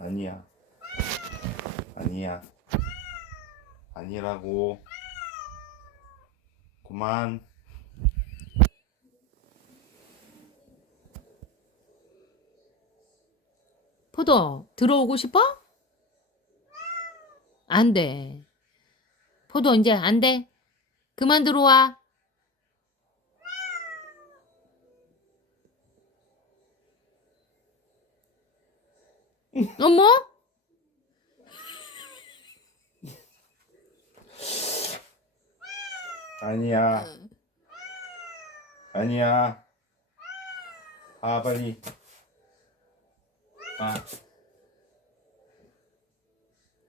아니야. 아니야. 아니라고. 그만. 포도, 들어오고 싶어? 안 돼. 포도, 이제 안 돼. 그만 들어와. 어머? 아니야. 아니야. 아, 빨리. 아.